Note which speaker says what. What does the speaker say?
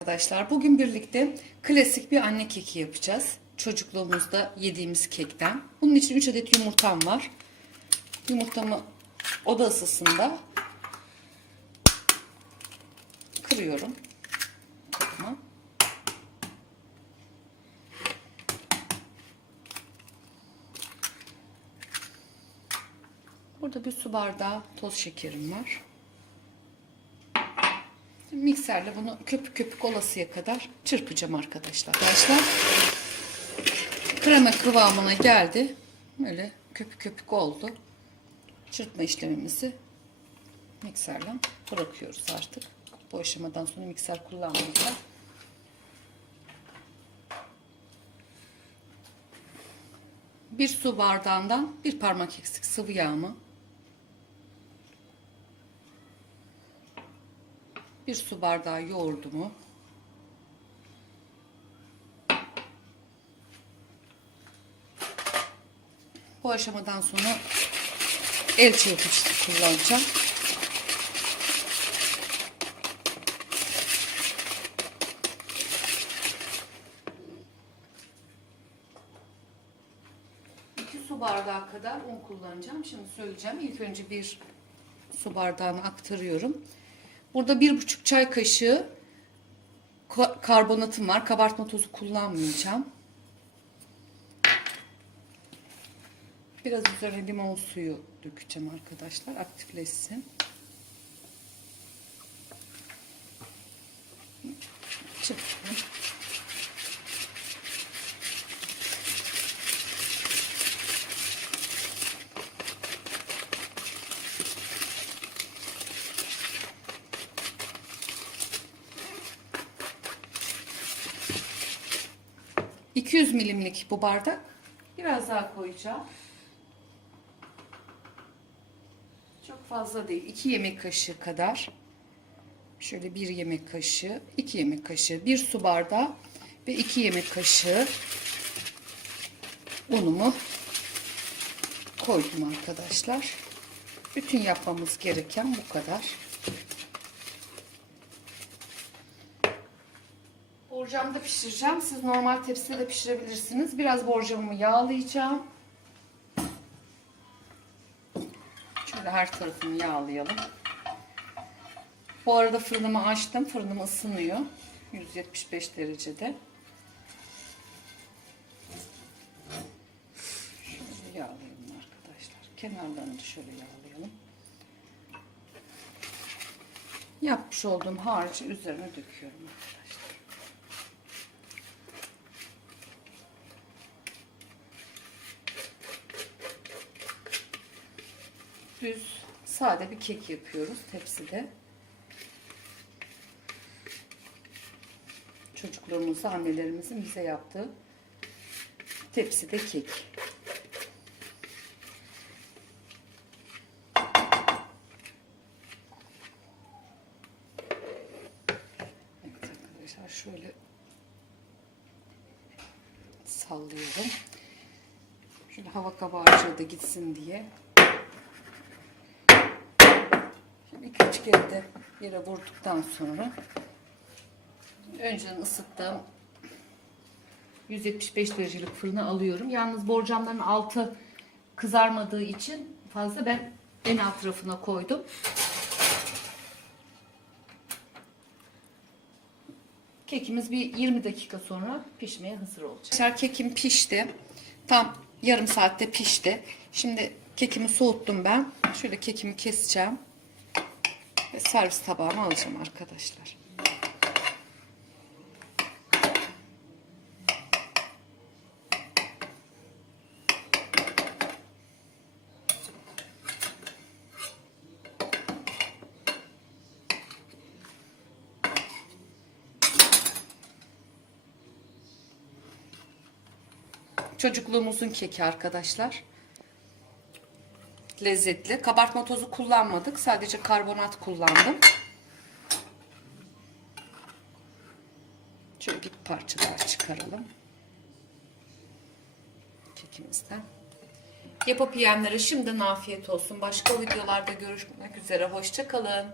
Speaker 1: Arkadaşlar bugün birlikte klasik bir anne keki yapacağız. Çocukluğumuzda yediğimiz kekten. Bunun için 3 adet yumurtam var. Yumurtamı oda ısısında kırıyorum. Burada bir su bardağı toz şekerim var. Mikserle bunu köpük köpük olasıya kadar çırpacağım arkadaşlar. Arkadaşlar krema kıvamına geldi. Böyle köpük köpük oldu. Çırpma işlemimizi mikserle bırakıyoruz artık. Bu aşamadan sonra mikser kullanmayacağım. Bir su bardağından bir parmak eksik sıvı yağımı bir su bardağı yoğurdumu bu aşamadan sonra el çırpıcısı kullanacağım. İki su bardağı kadar un kullanacağım. Şimdi söyleyeceğim. İlk önce bir su bardağını aktarıyorum. Burada bir buçuk çay kaşığı ka- karbonatım var. Kabartma tozu kullanmayacağım. Biraz üzerine limon suyu dökeceğim arkadaşlar. Aktifleşsin. Çırpalım. ...200 milimlik bu bardak. Biraz daha koyacağım. Çok fazla değil. 2 yemek kaşığı kadar. Şöyle bir yemek kaşığı, 2 yemek kaşığı, bir su bardağı ve 2 yemek kaşığı unumu koydum arkadaşlar. Bütün yapmamız gereken bu kadar. Borcamda pişireceğim. Siz normal tepside de pişirebilirsiniz. Biraz borcamımı yağlayacağım. Şöyle her tarafını yağlayalım. Bu arada fırınımı açtım. Fırınım ısınıyor. 175 derecede. Şöyle yağlayalım arkadaşlar. Kenarlarını da şöyle yağlayalım. Yapmış olduğum harcı üzerine döküyorum arkadaşlar. Düz sade bir kek yapıyoruz tepside. Çocukluğumuzda annelerimizin bize yaptığı tepside kek. Evet arkadaşlar şöyle sallıyorum. Şöyle hava kabarcığı da gitsin diye. 2-3 kere de yere vurduktan sonra önceden ısıttığım 175 derecelik fırına alıyorum. Yalnız borcamların altı kızarmadığı için fazla ben en alt tarafına koydum. Kekimiz bir 20 dakika sonra pişmeye hazır olacak. Arkadaşlar kekim pişti. Tam yarım saatte pişti. Şimdi kekimi soğuttum ben. Şöyle kekimi keseceğim. Ve servis tabağıma alacağım arkadaşlar. Çocukluğumuzun keki arkadaşlar. Lezzetli. Kabartma tozu kullanmadık. Sadece karbonat kullandım. Şöyle bir parça daha çıkaralım. Kekimizden. Yapıp yiyenlere şimdiden afiyet olsun. Başka videolarda görüşmek üzere. Hoşça kalın.